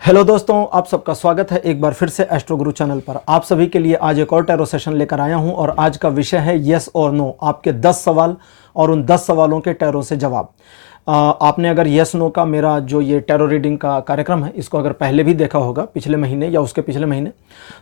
Hello दोस्तों, आप सबका स्वागत है एक बार फिर से एस्ट्रो गुरु चैनल पर। आप सभी के लिए आज एक और टैरो सेशन लेकर आया हूं और आज का विषय है यस और नो। आपके 10 सवाल और उन 10 सवालों के टैरो से जवाब। आपने अगर यस नो का मेरा जो ये टैरो रीडिंग का कार्यक्रम है इसको अगर पहले भी देखा होगा, पिछले महीने या उसके पिछले महीने,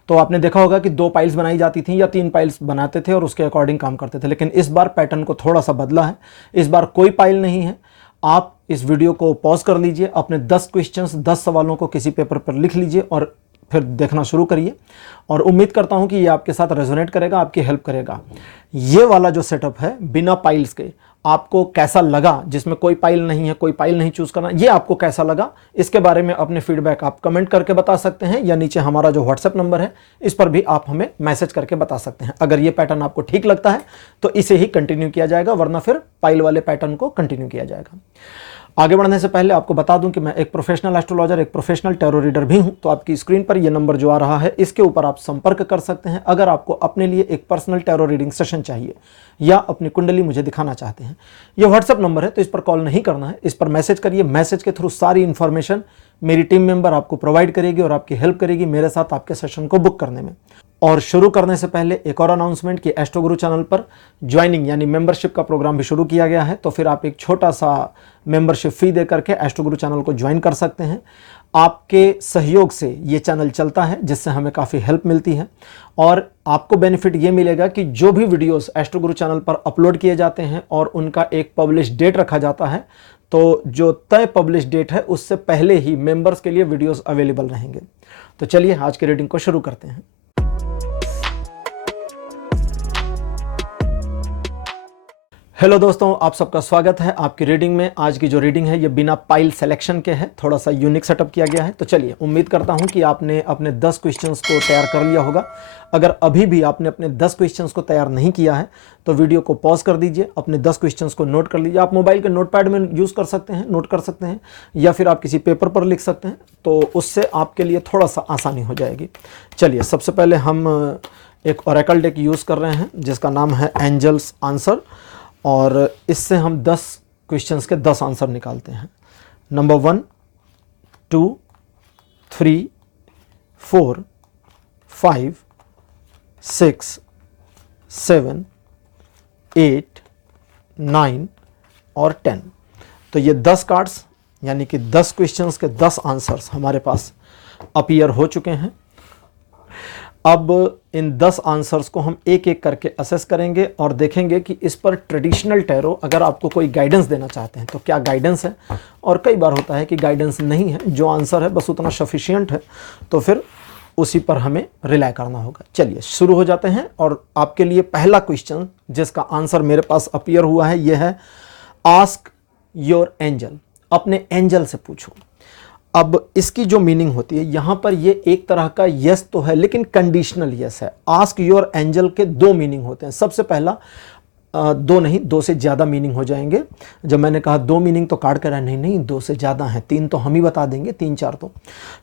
तो आपने देखा होगा कि 2 पाइल्स बनाई जाती थी या 3 पाइल्स बनाते थे और उसके अकॉर्डिंग काम करते थे। लेकिन इस बार पैटर्न को थोड़ा सा बदला है। इस बार कोई पाइल नहीं है। आप इस वीडियो को पॉज कर लीजिए, अपने 10 क्वेश्चंस 10 सवालों को किसी पेपर पर लिख लीजिए और फिर देखना शुरू करिए। और उम्मीद करता हूं कि ये आपके साथ रेजोनेट करेगा, आपकी हेल्प करेगा। ये वाला जो सेटअप है बिना पाइल्स के, आपको कैसा लगा? जिसमें कोई पाइल नहीं है, कोई पाइल नहीं चूज करना, ये आपको कैसा लगा? इसके बारे में अपने फीडबैक आप कमेंट करके बता सकते हैं या नीचे हमारा जो व्हाट्सएप नंबर है इस पर भी आप हमें मैसेज करके बता सकते हैं। अगर ये पैटर्न आपको ठीक लगता है तो इसे ही कंटिन्यू किया जाएगा, वरना फिर पाइल वाले पैटर्न को कंटिन्यू किया जाएगा। आगे बढ़ने से पहले आपको बता दूं कि मैं एक प्रोफेशनल एस्ट्रोलॉजर, एक प्रोफेशनल टैरो रीडर भी हूं। तो आपकी स्क्रीन पर ये नंबर जो आ रहा है इसके ऊपर आप संपर्क कर सकते हैं अगर आपको अपने लिए एक पर्सनल टैरो रीडिंग सेशन चाहिए या अपनी कुंडली मुझे दिखाना चाहते हैं। ये व्हाट्सएप नंबर है तो इस पर कॉल नहीं करना है, इस पर मैसेज करिए। मैसेज के थ्रू सारी इंफॉर्मेशन मेरी टीम मेंबर आपको प्रोवाइड करेगी और आपकी हेल्प करेगी मेरे साथ आपके सेशन को बुक करने में। और शुरू करने से पहले एक और अनाउंसमेंट कि एस्ट्रो गुरु चैनल पर ज्वाइनिंग यानी मेंबरशिप का प्रोग्राम भी शुरू किया गया है। तो फिर आप एक छोटा सा मेंबरशिप फी दे करके एस्ट्रो गुरु चैनल को ज्वाइन कर सकते हैं। आपके सहयोग से ये चैनल चलता है, जिससे हमें काफ़ी हेल्प मिलती है। और आपको बेनिफिट ये मिलेगा कि जो भी वीडियोस एस्ट्रो गुरु चैनल पर अपलोड किए जाते हैं और उनका एक पब्लिश डेट रखा जाता है, तो जो तय पब्लिश डेट है उससे पहले ही मेंबर्स के लिए वीडियोस अवेलेबल रहेंगे। तो चलिए आज की रीडिंग को शुरू करते हैं। हेलो दोस्तों, आप सबका स्वागत है आपकी रीडिंग में। आज की जो रीडिंग है ये बिना पाइल सिलेक्शन के है, थोड़ा सा यूनिक सेटअप किया गया है। तो चलिए, उम्मीद करता हूं कि आपने अपने 10 क्वेश्चंस को तैयार कर लिया होगा। अगर अभी भी आपने अपने 10 क्वेश्चंस को तैयार नहीं किया है तो वीडियो को पॉज कर दीजिए, अपने 10 क्वेश्चंस को नोट कर लीजिए। आप मोबाइल के नोटपैड में यूज़ कर सकते हैं, नोट कर सकते हैं, या फिर आप किसी पेपर पर लिख सकते हैं, तो उससे आपके लिए थोड़ा सा आसानी हो जाएगी। चलिए, सबसे पहले हम एक ओरेकल डेक यूज़ कर रहे हैं जिसका नाम है एंजल्स आंसर, और इससे हम 10 क्वेश्चंस के 10 आंसर निकालते हैं। नंबर 1, 2, 3, 4, 5, 6, 7, 8, 9 और 10। तो ये 10 कार्ड्स यानी कि 10 क्वेश्चंस के 10 आंसर्स हमारे पास अपीयर हो चुके हैं। अब इन 10 आंसर्स को हम एक एक करके असेस करेंगे और देखेंगे कि इस पर ट्रेडिशनल टैरो अगर आपको कोई गाइडेंस देना चाहते हैं तो क्या गाइडेंस है। और कई बार होता है कि गाइडेंस नहीं है, जो आंसर है बस उतना सफिशिएंट है, तो फिर उसी पर हमें रिलाई करना होगा। चलिए शुरू हो जाते हैं। और आपके लिए पहला क्वेश्चन जिसका आंसर मेरे पास अपीयर हुआ है यह है, आस्क योर एंजल। अपने एंजल से पूछो। अब इसकी जो मीनिंग होती है यहां पर, ये एक तरह का यस तो है लेकिन कंडीशनल यस है। आस्क योर एंजल के 2 मीनिंग होते हैं। सबसे पहला, 2 नहीं 2 से ज़्यादा मीनिंग हो जाएंगे। जब मैंने कहा 2 मीनिंग तो कार्ड कह रहा है, नहीं नहीं 2 से ज़्यादा हैं, 3 तो हम ही बता देंगे, 3-4 तो।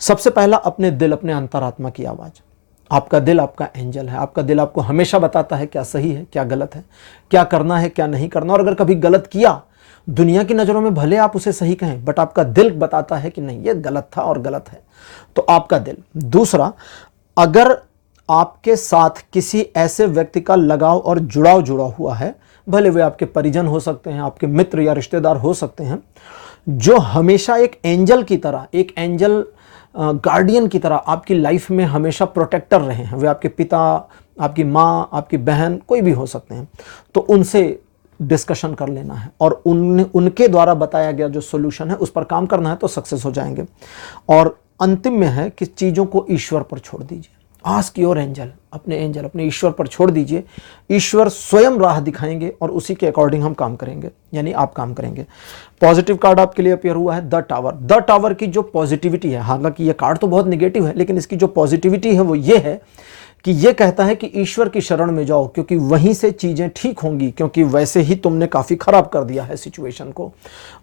सबसे पहला, अपने दिल, अपने अंतरात्मा की आवाज़। आपका दिल आपका एंजल है। आपका दिल आपको हमेशा बताता है क्या सही है क्या गलत है, क्या करना है क्या नहीं करना। और अगर कभी गलत किया, दुनिया की नज़रों में भले आप उसे सही कहें, बट आपका दिल बताता है कि नहीं ये गलत था और गलत है, तो आपका दिल। दूसरा, अगर आपके साथ किसी ऐसे व्यक्ति का लगाव और जुड़ाव जुड़ा हुआ है, भले वे आपके परिजन हो सकते हैं, आपके मित्र या रिश्तेदार हो सकते हैं, जो हमेशा एक एंजल की तरह, एक एंजल गार्डियन की तरह आपकी लाइफ में हमेशा प्रोटेक्टर रहे हैं, वे आपके पिता, आपकी माँ, आपकी बहन, कोई भी हो सकते हैं, तो उनसे डिस्कशन कर लेना है और उनके द्वारा बताया गया जो सॉल्यूशन है उस पर काम करना है, तो सक्सेस हो जाएंगे। और अंतिम में है कि चीज़ों को ईश्वर पर छोड़ दीजिए। आस्क योर एंजल, अपने ईश्वर पर छोड़ दीजिए। ईश्वर स्वयं राह दिखाएंगे और उसी के अकॉर्डिंग हम काम करेंगे, यानी आप काम करेंगे। पॉजिटिव कार्ड आपके लिए अपीयर हुआ है द टावर। द टावर की जो पॉजिटिविटी है, हालांकि ये कार्ड तो बहुत निगेटिव है, लेकिन इसकी जो पॉजिटिविटी है वो ये है कि ये कहता है कि ईश्वर की शरण में जाओ, क्योंकि वहीं से चीज़ें ठीक होंगी, क्योंकि वैसे ही तुमने काफ़ी ख़राब कर दिया है सिचुएशन को।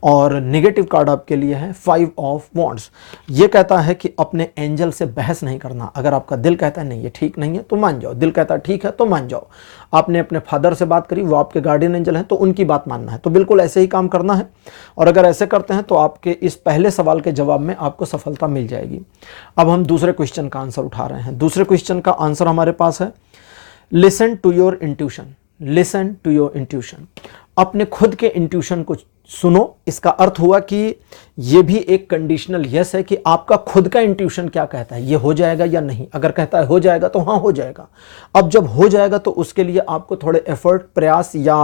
और नेगेटिव कार्ड आपके लिए है 5 ऑफ वॉन्ड्स। ये कहता है कि अपने एंजल से बहस नहीं करना। अगर आपका दिल कहता है नहीं ये ठीक नहीं है, तो मान जाओ, दिल कहता है ठीक है तो मान जाओ। आपने अपने फादर से बात करी, वो आपके गार्डियन एंजल हैं, तो उनकी बात मानना है। तो बिल्कुल ऐसे ही काम करना है, और अगर ऐसे करते हैं तो आपके इस पहले सवाल के जवाब में आपको सफलता मिल जाएगी। अब हम दूसरे क्वेश्चन का आंसर उठा रहे हैं। दूसरे क्वेश्चन का आंसर हमारे पास है listen to your intuition. Listen to your intuition, अपने खुद के इंट्यूशन को सुनो। इसका अर्थ हुआ कि यह भी एक कंडीशनल यस है कि आपका खुद का इंट्यूशन क्या कहता है, ये हो जाएगा या नहीं। अगर कहता है हो जाएगा तो हाँ हो जाएगा। अब जब हो जाएगा तो उसके लिए आपको थोड़े एफर्ट, प्रयास या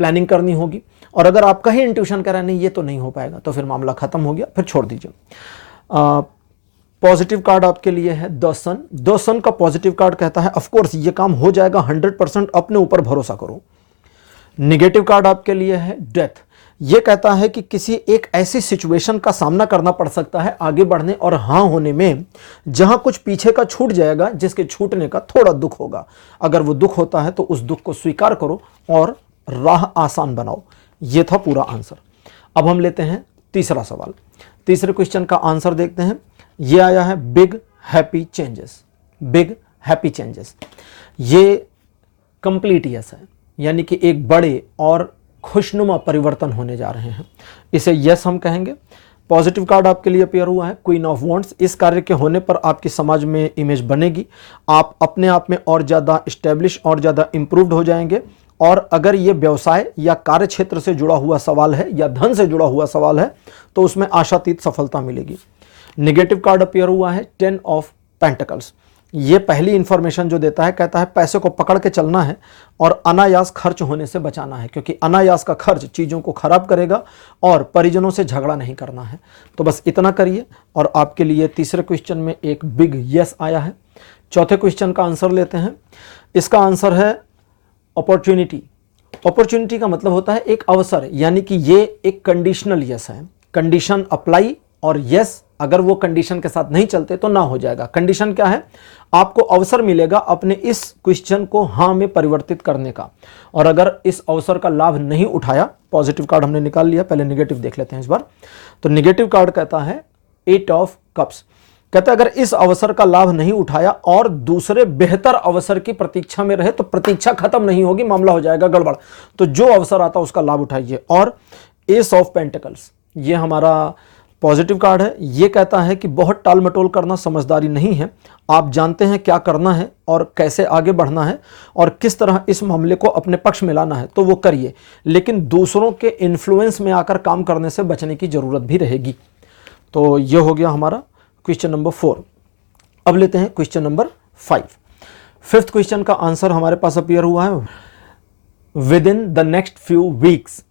प्लानिंग करनी होगी। और अगर आपका ही इंट्यूशन कह रहा है नहीं ये तो नहीं हो पाएगा, तो फिर मामला खत्म हो गया, फिर छोड़ दीजिए। पॉजिटिव कार्ड आपके लिए है द सन। द सन का पॉजिटिव कार्ड कहता है ऑफ कोर्स ये काम हो जाएगा, 100%, अपने ऊपर भरोसा करो। निगेटिव कार्ड आपके लिए है डेथ। यह कहता है कि किसी एक ऐसी सिचुएशन का सामना करना पड़ सकता है आगे बढ़ने और हाँ होने में, जहां कुछ पीछे का छूट जाएगा, जिसके छूटने का थोड़ा दुख होगा। अगर वो दुख होता है तो उस दुख को स्वीकार करो और राह आसान बनाओ। यह था पूरा आंसर। अब हम लेते हैं तीसरा सवाल। तीसरे क्वेश्चन का आंसर देखते हैं। यह आया है big happy changes. Big happy changes, ये कंप्लीट यस है, यानी कि एक बड़े और खुशनुमा परिवर्तन होने जा रहे हैं, इसे यस हम कहेंगे। पॉजिटिव कार्ड आपके लिए अपीयर हुआ है क्वीन ऑफ वॉन्ड्स। इस कार्य के होने पर आपकी समाज में इमेज बनेगी, आप अपने आप में और ज़्यादा इस्टेब्लिश और ज़्यादा इंप्रूव्ड हो जाएंगे। और अगर ये व्यवसाय या कार्य क्षेत्र से जुड़ा हुआ सवाल है या धन से जुड़ा हुआ सवाल है तो उसमें आशातीत सफलता मिलेगी। नेगेटिव कार्ड अपीयर हुआ है 10 ऑफ पेंटिकल्स। ये पहली इंफॉर्मेशन जो देता है, कहता है पैसे को पकड़ के चलना है और अनायास खर्च होने से बचाना है, क्योंकि अनायास का खर्च चीज़ों को खराब करेगा और परिजनों से झगड़ा नहीं करना है। तो बस इतना करिए और आपके लिए तीसरे क्वेश्चन में एक बिग यस आया है। चौथे क्वेश्चन का आंसर लेते हैं। इसका आंसर है अपॉर्चुनिटी। अपॉर्चुनिटी का मतलब होता है एक अवसर, यानी कि ये एक कंडीशनल यस है। कंडीशन अप्लाई और यस, अगर वो कंडीशन के साथ नहीं चलते तो ना हो जाएगा। कंडीशन क्या है? आपको अवसर मिलेगा अपने इस क्वेश्चन को हाँ में परिवर्तित करने का, और अगर इस अवसर का लाभ नहीं उठाया, पॉजिटिव कार्ड हमने निकाल लिया, पहले नेगेटिव देख लेते हैं इस बार। तो नेगेटिव कार्ड कहता है 8 ऑफ कप्स। कहता है अगर इस अवसर का लाभ नहीं उठाया और दूसरे बेहतर अवसर की प्रतीक्षा में रहे तो प्रतीक्षा खत्म नहीं होगी, मामला हो जाएगा गड़बड़। तो जो अवसर आता उसका लाभ उठाइए। और एस ऑफ पेंटिकल्स, ये हमारा पॉजिटिव कार्ड है। ये कहता है कि बहुत टाल मटोल करना समझदारी नहीं है। आप जानते हैं क्या करना है और कैसे आगे बढ़ना है और किस तरह इस मामले को अपने पक्ष में लाना है, तो वो करिए, लेकिन दूसरों के इन्फ्लुएंस में आकर काम करने से बचने की जरूरत भी रहेगी। तो ये हो गया हमारा क्वेश्चन नंबर 4। अब लेते हैं क्वेश्चन नंबर 5। फिफ्थ क्वेश्चन का आंसर हमारे पास अपीयर हुआ है with in the next few weeks.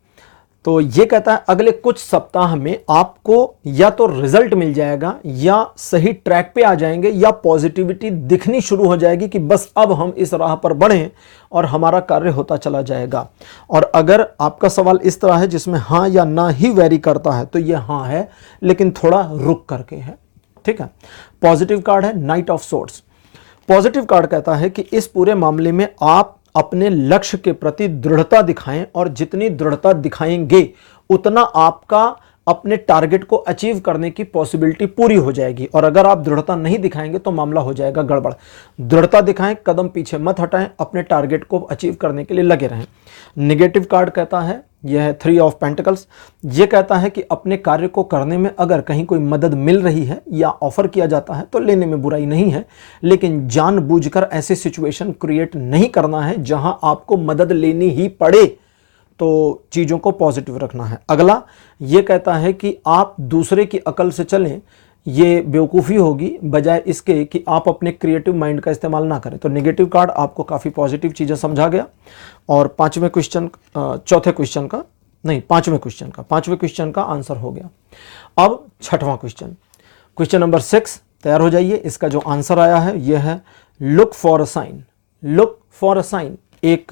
तो ये कहता है अगले कुछ सप्ताह में आपको या तो रिजल्ट मिल जाएगा या सही ट्रैक पे आ जाएंगे या पॉजिटिविटी दिखनी शुरू हो जाएगी कि बस अब हम इस राह पर बढ़ें और हमारा कार्य होता चला जाएगा। और अगर आपका सवाल इस तरह है जिसमें हाँ या ना ही वेरी करता है तो ये हाँ है, लेकिन थोड़ा रुक करके है। ठीक है। पॉजिटिव कार्ड है night of swords. Positive card कहता है कि इस पूरे मामले में आप अपने लक्ष्य के प्रति दृढ़ता दिखाएं, और जितनी दृढ़ता दिखाएंगे उतना आपका अपने टारगेट को अचीव करने की पॉसिबिलिटी पूरी हो जाएगी। और अगर आप दृढ़ता नहीं दिखाएंगे तो मामला हो जाएगा गड़बड़। दृढ़ता दिखाएं, कदम पीछे मत हटाएं, अपने टारगेट को अचीव करने के लिए लगे रहें। नेगेटिव कार्ड कहता है, यह है 3 ऑफ पेंटिकल्स। ये कहता है कि अपने कार्य को करने में अगर कहीं कोई मदद मिल रही है या ऑफर किया जाता है तो लेने में बुराई नहीं है, लेकिन जानबूझकर ऐसी सिचुएशन क्रिएट नहीं करना है जहां आपको मदद लेनी ही पड़े। तो चीज़ों को पॉजिटिव रखना है। अगला ये कहता है कि आप दूसरे की अकल से चलें, ये बेवकूफ़ी होगी, बजाय इसके कि आप अपने क्रिएटिव माइंड का इस्तेमाल ना करें। तो नेगेटिव कार्ड आपको काफ़ी पॉजिटिव चीज़ें समझा गया। और पांचवें क्वेश्चन का आंसर हो गया। अब छठवां क्वेश्चन, क्वेश्चन नंबर 6, तैयार हो जाइए। इसका जो आंसर आया है यह है look for a sign. Look for a sign, एक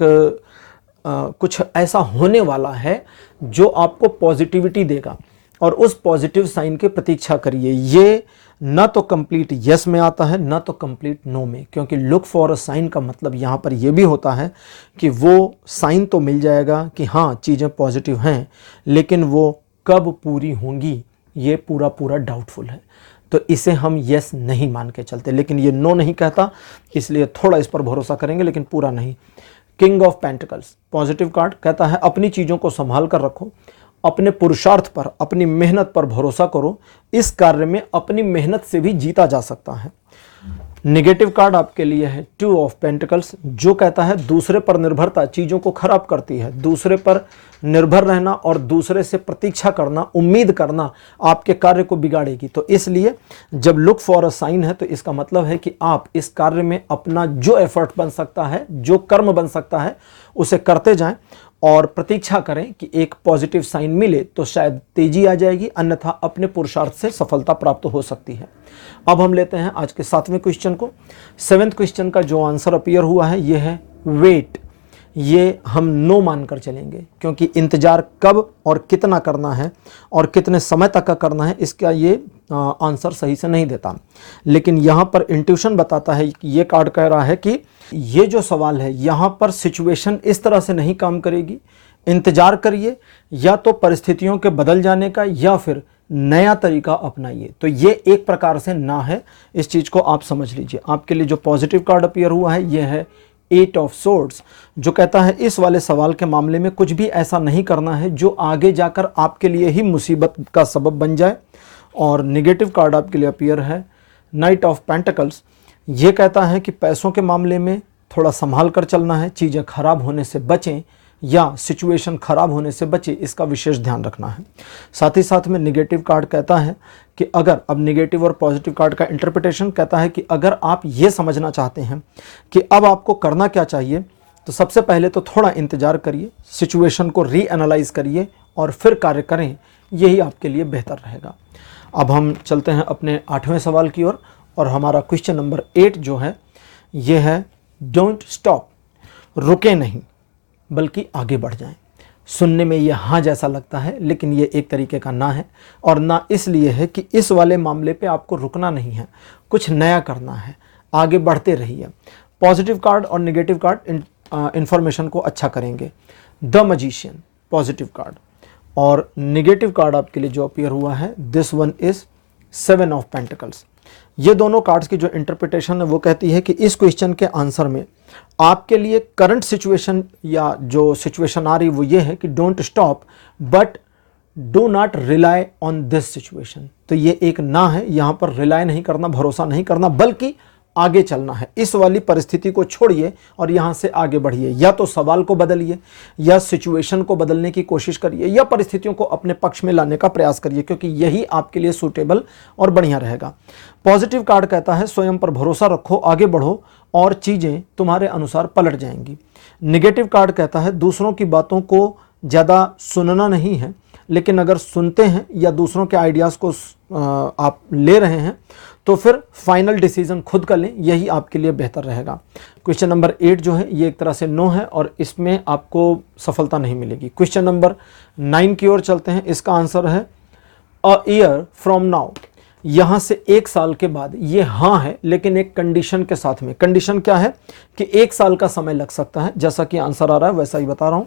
कुछ ऐसा होने वाला है जो आपको पॉजिटिविटी देगा, और उस पॉजिटिव साइन की प्रतीक्षा करिए। ये ना तो कंप्लीट यस में आता है ना तो कंप्लीट नो में, क्योंकि लुक फॉर अ साइन का मतलब यहाँ पर यह भी होता है कि वो साइन तो मिल जाएगा कि हाँ चीज़ें पॉजिटिव हैं, लेकिन वो कब पूरी होंगी ये पूरा डाउटफुल है। तो इसे हम यस नहीं मान के चलते, लेकिन ये नो नहीं कहता, इसलिए थोड़ा इस पर भरोसा करेंगे लेकिन पूरा नहीं। King of pentacles positive card कहता है अपनी चीज़ों को संभाल कर रखो, अपने पुरुषार्थ पर, अपनी मेहनत पर भरोसा करो, इस कार्य में अपनी मेहनत से भी जीता जा सकता है। नेगेटिव कार्ड आपके लिए है टू ऑफ पेंटिकल्स, जो कहता है दूसरे पर निर्भरता चीज़ों को खराब करती है। दूसरे पर निर्भर रहना और दूसरे से प्रतीक्षा करना, उम्मीद करना आपके कार्य को बिगाड़ेगी। तो इसलिए जब लुक फॉर अ साइन है तो इसका मतलब है कि आप इस कार्य में अपना जो एफर्ट बन सकता है, जो कर्म बन सकता है, उसे करते जाएं और प्रतीक्षा करें कि एक पॉजिटिव साइन मिले तो शायद तेजी आ जाएगी, अन्यथा अपने पुरुषार्थ से सफलता प्राप्त हो सकती है। अब हम लेते हैं आज के 7वें क्वेश्चन को। 7th क्वेश्चन का जो आंसर अपीयर हुआ है ये है वेट। ये हम नो मानकर चलेंगे, क्योंकि इंतजार कब और कितना करना है और कितने समय तक का करना है इसका ये आंसर सही से नहीं देता। लेकिन यहाँ पर इंट्यूशन बताता है, ये कार्ड कह रहा है कि ये जो सवाल है यहाँ पर सिचुएशन इस तरह से नहीं काम करेगी, इंतजार करिए, या तो परिस्थितियों के बदल जाने का या फिर नया तरीका अपनाइए। तो ये एक प्रकार से ना है, इस चीज़ को आप समझ लीजिए। आपके लिए जो पॉजिटिव कार्ड अपीयर हुआ है ये है 8 ऑफ सोर्ड्स, जो कहता है इस वाले सवाल के मामले में कुछ भी ऐसा नहीं करना है जो आगे जाकर आपके लिए ही मुसीबत का सबब बन जाए। और नेगेटिव कार्ड आपके लिए अपीयर है नाइट ऑफ पेंटिकल्स, ये कहता है कि पैसों के मामले में थोड़ा संभाल कर चलना है, चीज़ें खराब होने से बचें या सिचुएशन खराब होने से बचे, इसका विशेष ध्यान रखना है। साथ ही साथ में नेगेटिव कार्ड कहता है कि अगर, अब नेगेटिव और पॉजिटिव कार्ड का इंटरप्रिटेशन कहता है कि अगर आप ये समझना चाहते हैं कि अब आपको करना क्या चाहिए, तो सबसे पहले तो थोड़ा इंतजार करिए, सिचुएशन को रीएनालाइज करिए और फिर कार्य करें, यही आपके लिए बेहतर रहेगा। अब हम चलते हैं अपने 8वें सवाल की ओर, और हमारा क्वेश्चन नंबर 8 जो है ये है डोंट स्टॉप, रुके नहीं बल्कि आगे बढ़ जाएं। सुनने में ये हाँ जैसा लगता है, लेकिन ये एक तरीके का ना है, और ना इसलिए है कि इस वाले मामले पे आपको रुकना नहीं है, कुछ नया करना है, आगे बढ़ते रहिए। पॉजिटिव कार्ड और नेगेटिव कार्ड इंफॉर्मेशन को अच्छा करेंगे। द मैजिशियन पॉजिटिव कार्ड, और नेगेटिव कार्ड आपके लिए जो अपीयर हुआ है this one is 7 of pentacles. ये दोनों कार्ड्स की जो इंटरप्रिटेशन है वो कहती है कि इस क्वेश्चन के आंसर में आपके लिए करंट सिचुएशन या जो सिचुएशन आ रही वो ये है कि don't stop but do not rely on this situation. तो ये एक ना है, यहाँ पर रिलाई नहीं करना, भरोसा नहीं करना, बल्कि आगे चलना है। इस वाली परिस्थिति को छोड़िए और यहाँ से आगे बढ़िए, या तो सवाल को बदलिए या सिचुएशन को बदलने की कोशिश करिए या परिस्थितियों को अपने पक्ष में लाने का प्रयास करिए, क्योंकि यही आपके लिए सूटेबल और बढ़िया रहेगा। पॉजिटिव कार्ड कहता है स्वयं पर भरोसा रखो, आगे बढ़ो और चीज़ें तुम्हारे अनुसार पलट जाएंगी। नेगेटिव कार्ड कहता है दूसरों की बातों को ज़्यादा सुनना नहीं है, लेकिन अगर सुनते हैं या दूसरों के आइडियाज़ को आप ले रहे हैं तो फिर फाइनल डिसीजन खुद कर लें, यही आपके लिए बेहतर रहेगा। क्वेश्चन नंबर 8 जो है ये एक तरह से नो है और इसमें आपको सफलता नहीं मिलेगी। क्वेश्चन नंबर 9 की ओर चलते हैं। इसका आंसर है अ ईयर फ्रॉम नाउ, यहाँ से 1 साल के बाद। ये हाँ है, लेकिन एक कंडीशन के साथ में। कंडीशन क्या है कि 1 साल का समय लग सकता है, जैसा कि आंसर आ रहा है वैसा ही बता रहा हूँ।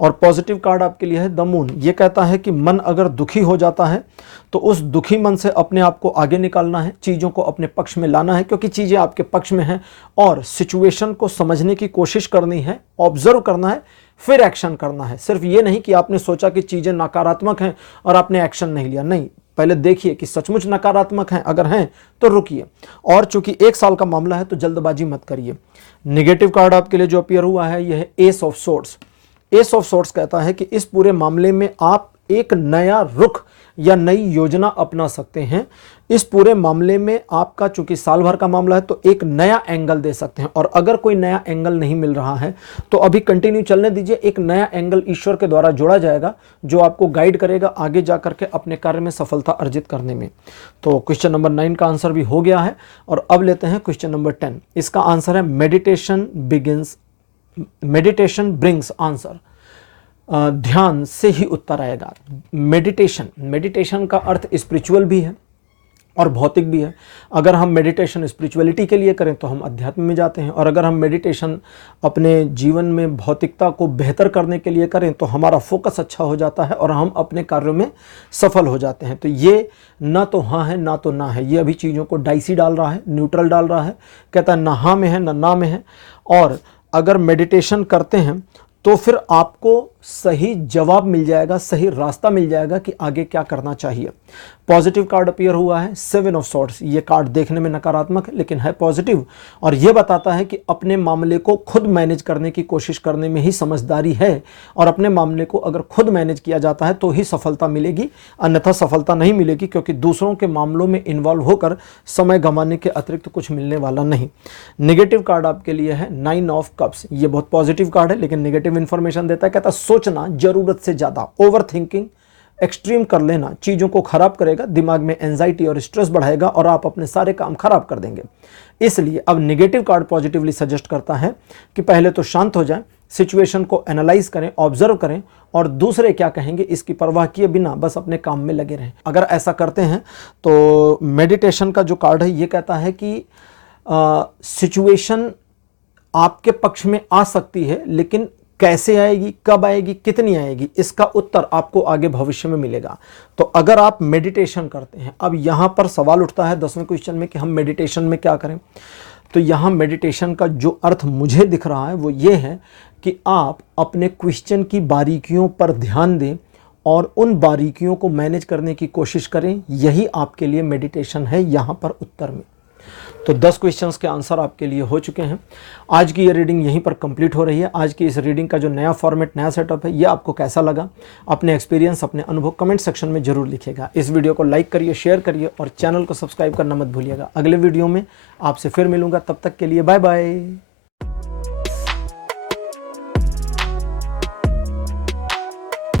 और पॉजिटिव कार्ड आपके लिए है द मून। ये कहता है कि मन अगर दुखी हो जाता है तो उस दुखी मन से अपने आप को आगे निकालना है, चीज़ों को अपने पक्ष में लाना है, क्योंकि चीज़ें आपके पक्ष में हैं, और सिचुएशन को समझने की कोशिश करनी है, ऑब्जर्व करना है, फिर एक्शन करना है। सिर्फ ये नहीं कि आपने सोचा कि चीज़ें नकारात्मक हैं और आपने एक्शन नहीं लिया, नहीं, पहले देखिए कि सचमुच नकारात्मक हैं, अगर हैं तो रुकिए। और चूंकि 1 साल का मामला है तो जल्दबाजी मत करिए। नेगेटिव कार्ड आपके लिए जो अपीयर हुआ है यह है S of swords. S of swords कहता है कि इस पूरे मामले में आप एक नया रुख या नई योजना अपना सकते हैं। इस पूरे मामले में आपका चूंकि साल भर का मामला है तो एक नया एंगल दे सकते हैं, और अगर कोई नया एंगल नहीं मिल रहा है तो अभी कंटिन्यू चलने दीजिए। एक नया एंगल ईश्वर के द्वारा जोड़ा जाएगा जो आपको गाइड करेगा आगे जा करके अपने कार्य में सफलता अर्जित करने में। तो क्वेश्चन नंबर 9 का आंसर भी हो गया है। और अब लेते हैं क्वेश्चन नंबर 10। इसका आंसर है मेडिटेशन ब्रिंग्स आंसर। ध्यान से ही उत्तर आएगा। मेडिटेशन का अर्थ स्पिरिचुअल भी है, और भौतिक भी है। अगर हम मेडिटेशन स्पिरिचुअलिटी के लिए करें तो हम अध्यात्म में जाते हैं, और अगर हम मेडिटेशन अपने जीवन में भौतिकता को बेहतर करने के लिए करें तो हमारा फोकस अच्छा हो जाता है और हम अपने कार्यों में सफल हो जाते हैं। तो ये ना तो हाँ है ना तो ना है, ये अभी चीज़ों को डाइसी डाल रहा है, न्यूट्रल डाल रहा है, कहता है ना हाँ में है ना में है। और अगर मेडिटेशन करते हैं तो फिर आपको सही जवाब मिल जाएगा, सही रास्ता मिल जाएगा कि आगे क्या करना चाहिए। पॉजिटिव कार्ड अपीयर हुआ है, 7 ऑफ सॉर्ड्स। ये कार्ड देखने में नकारात्मक है लेकिन है पॉजिटिव, और ये बताता है कि अपने मामले को खुद मैनेज करने की कोशिश करने में ही समझदारी है, और अपने मामले को अगर खुद मैनेज किया जाता है तो ही सफलता मिलेगी, अन्यथा सफलता नहीं मिलेगी, क्योंकि दूसरों के मामलों में इन्वॉल्व होकर समय गंवाने के अतिरिक्त कुछ मिलने वाला नहीं। नेगेटिव कार्ड आपके लिए है 9 ऑफ कप्स। ये बहुत पॉजिटिव कार्ड है लेकिन नेगेटिव इंफॉर्मेशन देता है। कहता है सोचना जरूरत से ज्यादा, ओवर थिंकिंग, एक्सट्रीम कर लेना चीज़ों को खराब करेगा, दिमाग में एंजाइटी और स्ट्रेस बढ़ाएगा और आप अपने सारे काम खराब कर देंगे। इसलिए अब नेगेटिव कार्ड पॉजिटिवली सजेस्ट करता है कि पहले तो शांत हो जाएं, सिचुएशन को एनालाइज करें, ऑब्जर्व करें, और दूसरे क्या कहेंगे इसकी परवाह किए बिना बस अपने काम में लगे रहें। अगर ऐसा करते हैं तो मेडिटेशन का जो कार्ड है ये कहता है कि सिचुएशन आपके पक्ष में आ सकती है, लेकिन कैसे आएगी, कब आएगी, कितनी आएगी, इसका उत्तर आपको आगे भविष्य में मिलेगा। तो अगर आप मेडिटेशन करते हैं, अब यहाँ पर सवाल उठता है 10वें क्वेश्चन में कि हम मेडिटेशन में क्या करें। तो यहाँ मेडिटेशन का जो अर्थ मुझे दिख रहा है वो ये है कि आप अपने क्वेश्चन की बारीकियों पर ध्यान दें और उन बारीकियों को मैनेज करने की कोशिश करें। यही आपके लिए मेडिटेशन है यहाँ पर उत्तर में। तो 10 क्वेश्चंस के आंसर आपके लिए हो चुके हैं। आज की ये रीडिंग यहीं पर कंप्लीट हो रही है। आज की इस रीडिंग का जो नया फॉर्मेट, नया सेटअप है, ये आपको कैसा लगा, अपने एक्सपीरियंस, अपने अनुभव कमेंट सेक्शन में जरूर लिखिएगा। इस वीडियो को लाइक करिए, शेयर करिए और चैनल को सब्सक्राइब करना मत भूलिएगा। अगले वीडियो में आपसे फिर मिलूंगा, तब तक के लिए बाय बाय।